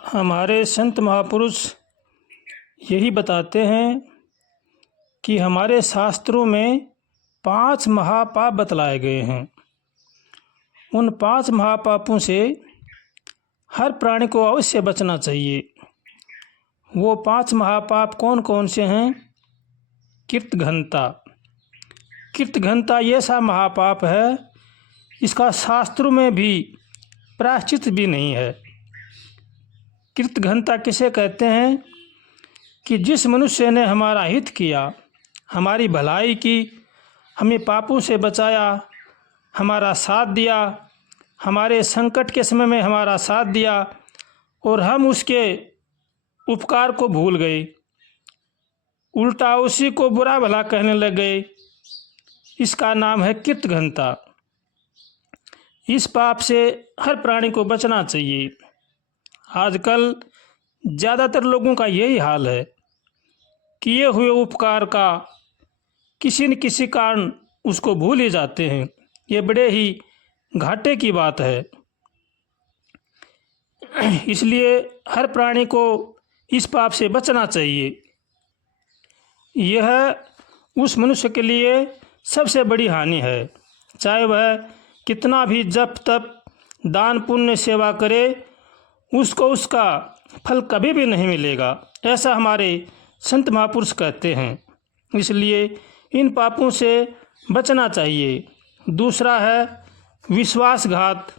हमारे संत महापुरुष यही बताते हैं कि हमारे शास्त्रों में 5 महापाप बतलाए गए हैं। उन 5 महापापों से हर प्राणी को अवश्य बचना चाहिए। वो 5 महापाप कौन कौन से हैं? कृतघ्नता। कृतघ्नता ये सा महापाप है, इसका शास्त्रों में भी प्रायश्चित भी नहीं है। कृतघ्नता किसे कहते हैं? कि जिस मनुष्य ने हमारा हित किया, हमारी भलाई की, हमें पापों से बचाया, हमारा साथ दिया, हमारे संकट के समय में हमारा साथ दिया और हम उसके उपकार को भूल गए, उल्टा उसी को बुरा भला कहने लग गए, इसका नाम है कृतघ्नता। इस पाप से हर प्राणी को बचना चाहिए। आजकल ज़्यादातर लोगों का यही हाल है, किए हुए उपकार का किसी न किसी कारण उसको भूल ही जाते हैं। ये बड़े ही घाटे की बात है। इसलिए हर प्राणी को इस पाप से बचना चाहिए। यह उस मनुष्य के लिए सबसे बड़ी हानि है। चाहे वह कितना भी जप तप दान पुण्य सेवा करे, उसको उसका फल कभी भी नहीं मिलेगा, ऐसा हमारे संत महापुरुष कहते हैं। इसलिए इन पापों से बचना चाहिए। दूसरा है विश्वासघात।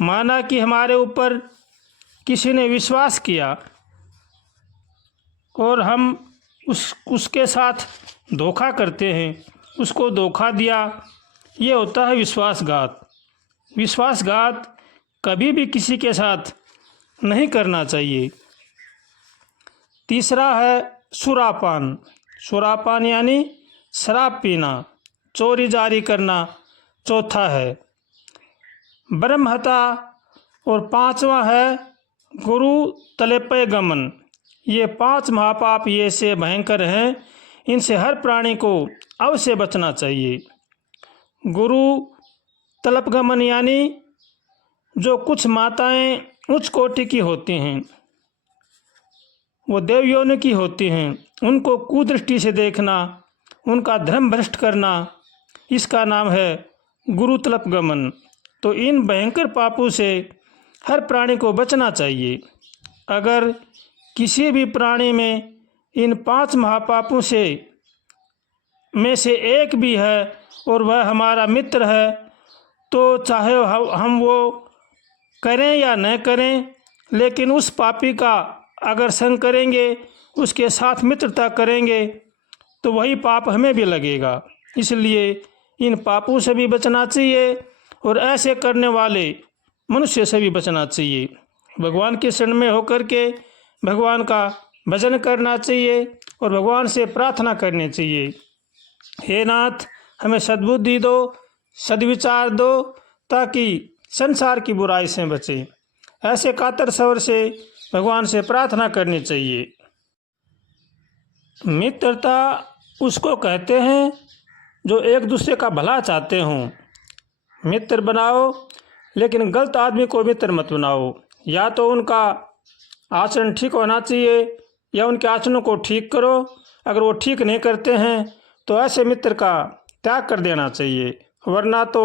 माना कि हमारे ऊपर किसी ने विश्वास किया और हम उसके साथ धोखा करते हैं, उसको धोखा दिया, ये होता है विश्वासघात। विश्वासघात कभी भी किसी के साथ नहीं करना चाहिए। तीसरा है सुरापान। सुरापान यानी शराब पीना, चोरी जारी करना चौथा है। ब्रह्महत्या और 5वां है गुरु तलेपय गमन। ये 5 महापाप ये से भयंकर हैं, इनसे हर प्राणी को अवश्य बचना चाहिए। गुरु तलपगमन यानी जो कुछ माताएं उच्च कोटि की होती हैं, वो देवयोनि की होती हैं, उनको कुदृष्टि से देखना, उनका धर्म भ्रष्ट करना, इसका नाम है गुरु तलपगमन। तो इन भयंकर पापों से हर प्राणी को बचना चाहिए। अगर किसी भी प्राणी में इन 5 महापापों में से एक भी है और वह हमारा मित्र है, तो चाहे हम वो करें या न करें, लेकिन उस पापी का अगर संग करेंगे, उसके साथ मित्रता करेंगे, तो वही पाप हमें भी लगेगा। इसलिए इन पापों से भी बचना चाहिए और ऐसे करने वाले मनुष्य से भी बचना चाहिए। भगवान के शरण में होकर के भगवान का भजन करना चाहिए और भगवान से प्रार्थना करनी चाहिए, हे नाथ हमें सद्बुद्धि दो, सद्विचार दो, ताकि संसार की बुराई से बचें। ऐसे कातर स्वर से भगवान से प्रार्थना करनी चाहिए। मित्रता उसको कहते हैं जो एक दूसरे का भला चाहते हों। मित्र बनाओ, लेकिन गलत आदमी को मित्र मत बनाओ। या तो उनका आचरण ठीक होना चाहिए या उनके आचरणों को ठीक करो। अगर वो ठीक नहीं करते हैं तो ऐसे मित्र का त्याग कर देना चाहिए, वरना तो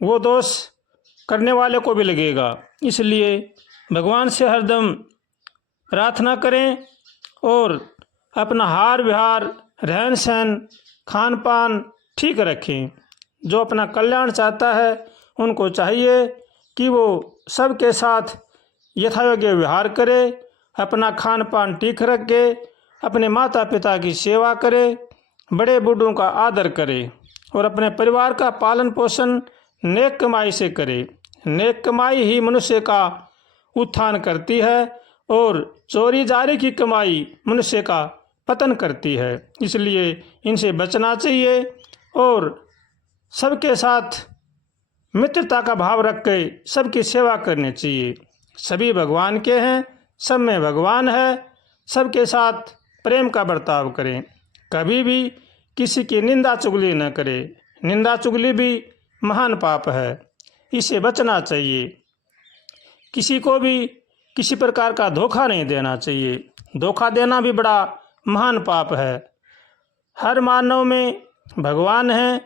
वो दोष करने वाले को भी लगेगा। इसलिए भगवान से हरदम प्रार्थना करें और अपना हार विहार, रहन सहन, खान पान ठीक रखें। जो अपना कल्याण चाहता है, उनको चाहिए कि वो सबके साथ यथायोग्य व्यवहार करे, अपना खान पान ठीक रखे, अपने माता पिता की सेवा करे, बड़े बूढ़ों का आदर करे और अपने परिवार का पालन पोषण नेक कमाई से करे। नेक कमाई ही मनुष्य का उत्थान करती है और चोरी जारी की कमाई मनुष्य का पतन करती है। इसलिए इनसे बचना चाहिए और सबके साथ मित्रता का भाव रख के सबकी सेवा करनी चाहिए। सभी भगवान के हैं, सब में भगवान है, सबके साथ प्रेम का बर्ताव करें। कभी भी किसी की निंदा चुगली न करें। निंदा चुगली भी महान पाप है, इससे बचना चाहिए। किसी को भी किसी प्रकार का धोखा नहीं देना चाहिए। धोखा देना भी बड़ा महान पाप है। हर मानव में भगवान है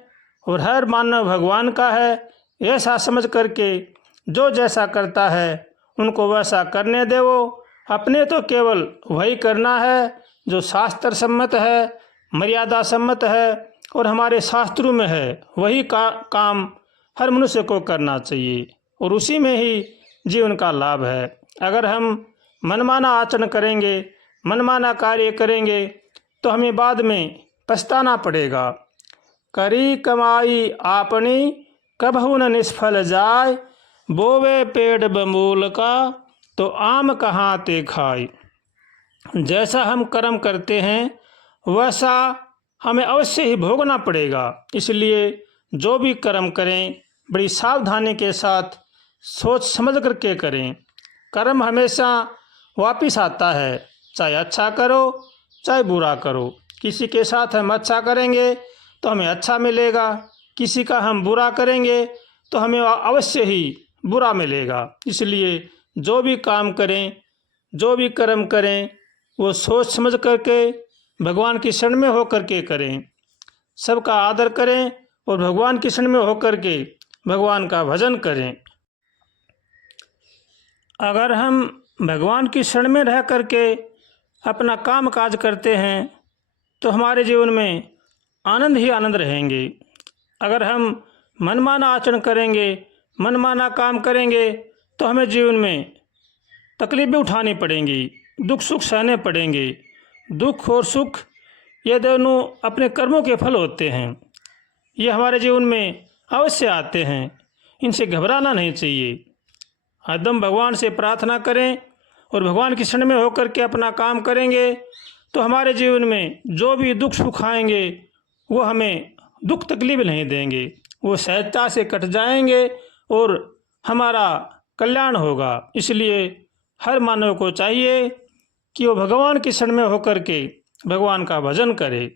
और हर मानव भगवान का है, ऐसा समझ करके जो जैसा करता है उनको वैसा करने देवो। अपने तो केवल वही करना है जो शास्त्र सम्मत है, मर्यादा सम्मत है और हमारे शास्त्रों में है। वही काम हर मनुष्य को करना चाहिए और उसी में ही जीवन का लाभ है। अगर हम मनमाना आचरण करेंगे, मनमाना कार्य करेंगे तो हमें बाद में पछताना पड़ेगा। करी कमाई आपनी कभू न निष्फल जाय, बोवे पेड़ बमूल का तो आम कहाँ ते खाए। जैसा हम कर्म करते हैं वैसा हमें अवश्य ही भोगना पड़ेगा। इसलिए जो भी कर्म करें बड़ी सावधानी के साथ सोच समझ करके करें। कर्म हमेशा वापिस आता है, चाहे अच्छा करो चाहे बुरा करो। किसी के साथ हम अच्छा करेंगे तो हमें अच्छा मिलेगा, किसी का हम बुरा करेंगे तो हमें अवश्य ही बुरा मिलेगा। इसलिए जो भी काम करें, जो भी कर्म करें वो सोच समझ करके भगवान की शरण में होकर के करें। सबका आदर करें और भगवान की शरण में होकर के भगवान का भजन करें। अगर हम भगवान की शरण में रह करके अपना काम काज करते हैं तो हमारे जीवन में आनंद ही आनंद रहेंगे। अगर हम मनमाना आचरण करेंगे, मनमाना काम करेंगे तो हमें जीवन में तकलीफ़ें उठानी पड़ेंगी, दुख सुख सहने पड़ेंगे। दुख और सुख ये दोनों अपने कर्मों के फल होते हैं। ये हमारे जीवन में अवश्य आते हैं, इनसे घबराना नहीं चाहिए। हरदम भगवान से प्रार्थना करें और भगवान की शरण में होकर के अपना काम करेंगे तो हमारे जीवन में जो भी दुख सुख आएंगे वो हमें दुख तकलीफ नहीं देंगे, वो सहजता से कट जाएंगे और हमारा कल्याण होगा। इसलिए हर मानव को चाहिए कि वो भगवान की शरण में होकर के भगवान का भजन करे।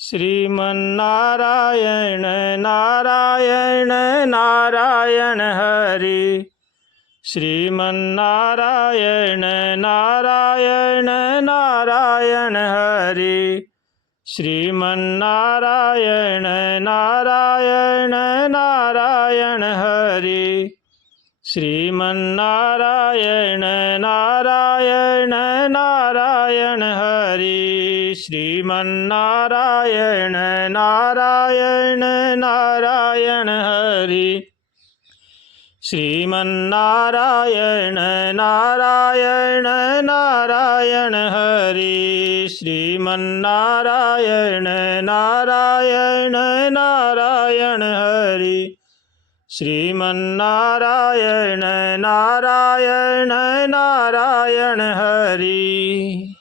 श्रीमन नारायण नारायण नारायण हरि, श्रीमन नारायण नारायण नारायण हरि, श्रीमन नारायण नारायण नारायण हरि, श्रीमन नारायण नारायण नारायण हरि, श्रीमन नारायण नारायण नारायण हरि, श्रीमन नारायण नारायण नारायण हरि, श्रीमन नारायण नारायण नारायण हरि, श्रीमन नारायण नारायण नारायण हरि।